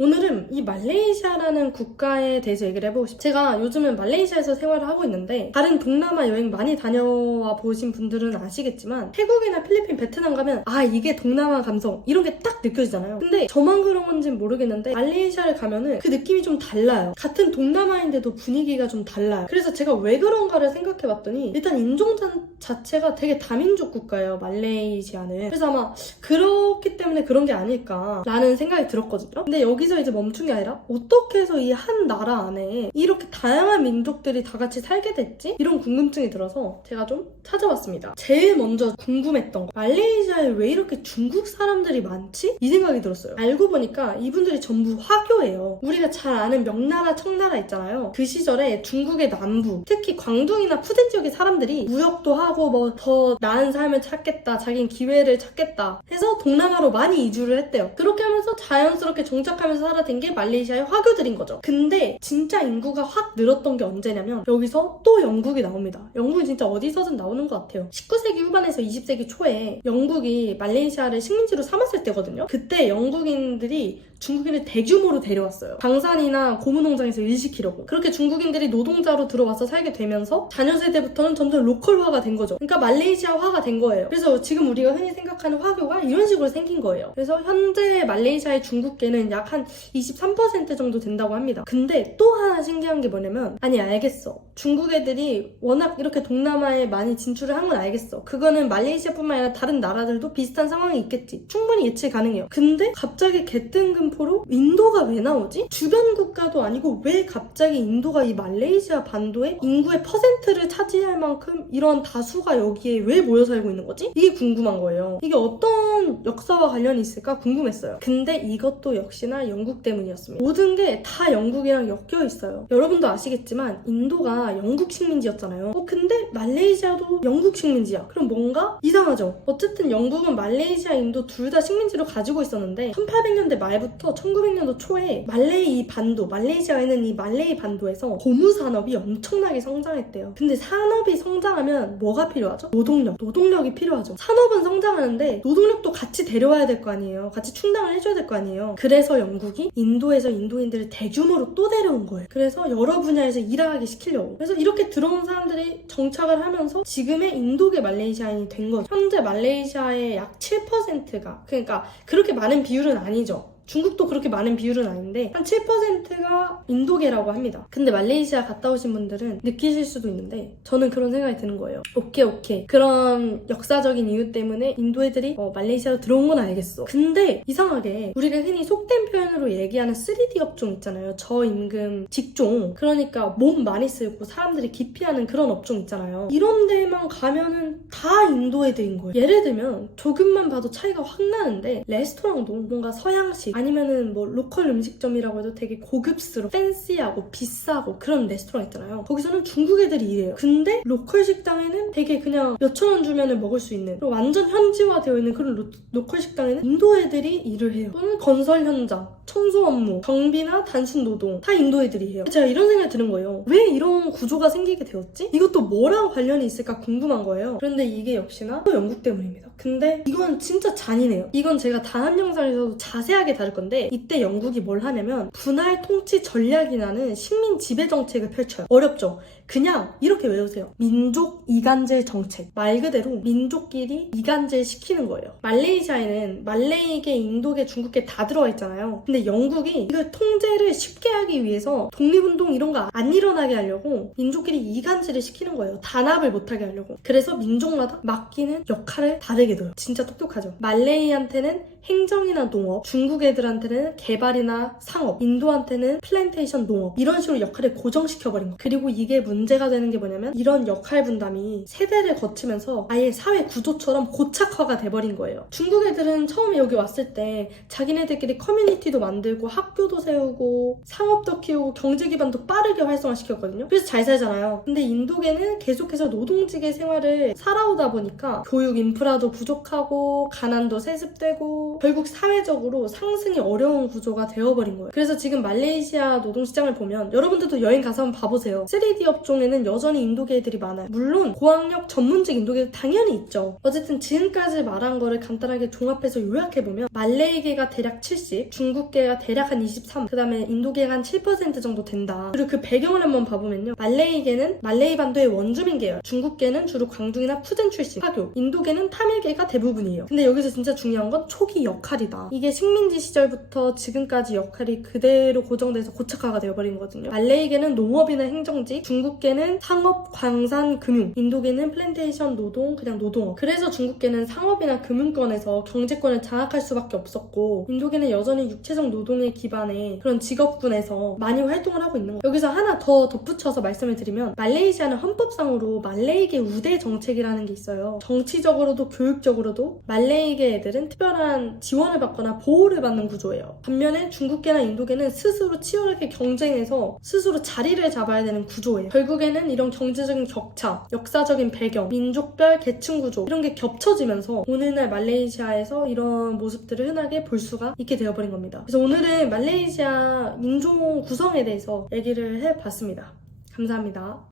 오늘은 이 말레이시아라는 국가에 대해서 얘기를 해보고 싶어요. 제가 요즘은 말레이시아에서 생활을 하고 있는데 다른 동남아 여행 많이 다녀와 보신 분들은 아시겠지만 태국이나 필리핀, 베트남 가면 아 이게 동남아 감성 이런 게 딱 느껴지잖아요. 근데 저만 그런 건지는 모르겠는데 말레이시아를 가면은 그 느낌이 좀 달라요. 같은 동남아인데도 분위기가 좀 달라요. 그래서 제가 왜 그런가를 생각해봤더니 일단 인종자 자체가 되게 다민족 국가예요. 말레이시아는. 그래서 아마 그렇기 때문에 그런 게 아닐까라는 생각이 들었거든요. 근데 여기 서 이제 멈춘 게 아니라 어떻게 해서 이 한 나라 안에 이렇게 다양한 민족들이 다 같이 살게 됐지? 이런 궁금증이 들어서 제가 좀 찾아봤습니다. 제일 먼저 궁금했던 거. 말레이시아에 왜 이렇게 중국 사람들이 많지? 이 생각이 들었어요. 알고 보니까 이분들이 전부 화교예요. 우리가 잘 아는 명나라, 청나라 있잖아요. 그 시절에 중국의 남부, 특히 광둥이나 푸젠 지역의 사람들이 무역도 하고 뭐 더 나은 삶을 찾겠다, 자기는 기회를 찾겠다 해서 동남아로 많이 이주를 했대요. 그렇게 하면서 자연스럽게 정착하면서 살아된 게 말레이시아의 화교들인 거죠. 근데 진짜 인구가 확 늘었던 게 언제냐면 여기서 또 영국이 나옵니다. 영국이 진짜 어디서든 나오는 것 같아요. 19세기 후반에서 20세기 초에 영국이 말레이시아를 식민지로 삼았을 때거든요. 그때 영국인들이 중국인을 대규모로 데려왔어요. 방산이나 고무 농장에서 일시키려고. 그렇게 중국인들이 노동자로 들어와서 살게 되면서 자녀 세대부터는 점점 로컬화가 된 거죠. 그러니까 말레이시아화가 된 거예요. 그래서 지금 우리가 흔히 생각하는 화교가 이런 식으로 생긴 거예요. 그래서 현재 말레이시아의 중국계는 약 한 23% 정도 된다고 합니다. 근데 또 하나 신기한 게 뭐냐면 아니 알겠어. 중국 애들이 워낙 이렇게 동남아에 많이 진출을 한 건 알겠어. 그거는 말레이시아뿐만 아니라 다른 나라들도 비슷한 상황이 있겠지. 충분히 예측 가능해요. 근데 갑자기 개뜬금 포로 인도가 왜 나오지? 주변 국가도 아니고 왜 갑자기 인도가 이 말레이시아 반도의 인구의 퍼센트를 차지할 만큼 이런 다수가 여기에 왜 모여 살고 있는 거지? 이게 궁금한 거예요. 이게 어떤 역사와 관련이 있을까 궁금했어요. 근데 이것도 역시나 영국 때문이었습니다. 모든 게 다 영국이랑 엮여 있어요. 여러분도 아시겠지만 인도가 영국 식민지였잖아요. 어, 근데 말레이시아도 영국 식민지야. 그럼 뭔가 이상하죠? 어쨌든 영국은 말레이시아, 인도 둘 다 식민지로 가지고 있었는데 1800년대 말 부터 1900년도 초에 말레이 반도, 말레이시아에는 이 말레이 반도에서 고무 산업이 엄청나게 성장했대요. 근데 산업이 성장하면 뭐가 필요하죠? 노동력. 노동력이 필요하죠. 산업은 성장하는데 노동력도 같이 데려와야 될 거 아니에요. 같이 충당을 해줘야 될 거 아니에요. 그래서 영국이 인도에서 인도인들을 대규모로 또 데려온 거예요. 그래서 여러 분야에서 일하게 시키려고. 그래서 이렇게 들어온 사람들이 정착을 하면서 지금의 인도계 말레이시아인이 된 거죠. 현재 말레이시아의 약 7%가 그러니까 그렇게 많은 비율은 아니죠. 중국도 그렇게 많은 비율은 아닌데 한 7%가 인도계라고 합니다. 근데 말레이시아 갔다 오신 분들은 느끼실 수도 있는데 저는 그런 생각이 드는 거예요. 오케이 오케이 그런 역사적인 이유 때문에 인도 애들이 어, 말레이시아로 들어온 건 알겠어. 근데 이상하게 우리가 흔히 속된 표현으로 얘기하는 3D 업종 있잖아요. 저임금 직종 그러니까 몸 많이 쓰고 사람들이 기피하는 그런 업종 있잖아요. 이런 데만 가면은 다 인도 애들인 거예요. 예를 들면 조금만 봐도 차이가 확 나는데 레스토랑도 뭔가 서양식 아니면은 뭐 로컬 음식점이라고 해도 되게 고급스러워 팬시하고 비싸고 그런 레스토랑 있잖아요. 거기서는 중국 애들이 일해요. 근데 로컬 식당에는 되게 그냥 몇천 원 주면은 먹을 수 있는 완전 현지화되어 있는 그런 로, 로컬 식당에는 인도 애들이 일을 해요. 또는 건설 현장 청소 업무 경비나 단순 노동 다 인도 애들이 해요. 제가 이런 생각이 드는 거예요. 왜 이런 구조가 생기게 되었지? 이것도 뭐랑 관련이 있을까 궁금한 거예요. 그런데 이게 역시나 또 영국 때문입니다. 근데 이건 진짜 잔인해요. 이건 제가 다음 영상에서도 자세하게 다룰 건데 이때 영국이 뭘 하냐면 분할 통치 전략이라는 식민 지배 정책을 펼쳐요. 어렵죠? 그냥 이렇게 외우세요. 민족 이간질 정책. 말 그대로 민족끼리 이간질 시키는 거예요. 말레이시아에는 말레이계, 인도계, 중국계 다 들어가 있잖아요. 근데 영국이 이걸 통제를 쉽게 하기 위해서 독립운동 이런 거 안 일어나게 하려고 민족끼리 이간질을 시키는 거예요. 단합을 못하게 하려고. 그래서 민족마다 맡기는 역할을 다르게 둬요. 진짜 똑똑하죠. 말레이한테는 행정이나 농업, 중국 애들한테는 개발이나 상업, 인도한테는 플랜테이션 농업 이런 식으로 역할을 고정시켜버린 거. 그리고 이게 문제가 되는 게 뭐냐면 이런 역할 분담이 세대를 거치면서 아예 사회 구조처럼 고착화가 돼버린 거예요. 중국 애들은 처음에 여기 왔을 때 자기네들끼리 커뮤니티도 만들고 학교도 세우고 상업도 키우고 경제 기반도 빠르게 활성화시켰거든요. 그래서 잘 살잖아요. 근데 인도계는 계속해서 노동직의 생활을 살아오다 보니까 교육 인프라도 부족하고 가난도 세습되고 결국 사회적으로 상승 이 어려운 구조가 되어버린 거예요. 그래서 지금 말레이시아 노동시장을 보면 여러분들도 여행 가서 한번 봐보세요. 3D 업종에는 여전히 인도계들이 많아요. 물론 고학력 전문직 인도계도 당연히 있죠. 어쨌든 지금까지 말한 거를 간단하게 종합해서 요약해보면 말레이계가 대략 70, 중국계 중국계가 대략 한 23, 그 다음에 인도계가 한 7% 정도 된다. 그리고 그 배경을 한번 봐보면요. 말레이계는 말레이 반도의 원주민 계열, 중국계는 주로 광둥이나 푸젠 출신, 하교, 인도계는 타밀계가 대부분이에요. 근데 여기서 진짜 중요한 건 초기 역할이다. 이게 식민지 시절부터 지금까지 역할이 그대로 고정돼서 고착화가 되어버린 거거든요. 말레이계는 농업이나 행정직, 중국계는 상업, 광산, 금융, 인도계는 플랜테이션 노동, 그냥 노동업. 그래서 중국계는 상업이나 금융권에서 경제권을 장악할 수밖에 없었고, 인도계는 여전히 육체적 노동에 기반의 그런 직업군에서 많이 활동을 하고 있는 거예요. 여기서 하나 더 덧붙여서 말씀을 드리면, 말레이시아는 헌법상으로 말레이계 우대 정책이라는 게 있어요. 정치적으로도 교육적으로도 말레이계 애들은 특별한 지원을 받거나 보호를 받는 구조예요. 반면에 중국계나 인도계는 스스로 치열하게 경쟁해서 스스로 자리를 잡아야 되는 구조예요. 결국에는 이런 경제적인 격차, 역사적인 배경, 민족별 계층 구조 이런 게 겹쳐지면서 오늘날 말레이시아에서 이런 모습들을 흔하게 볼 수가 있게 되어버린 겁니다. 그래서 오늘은 말레이시아 인종 구성에 대해서 얘기를 해봤습니다. 감사합니다.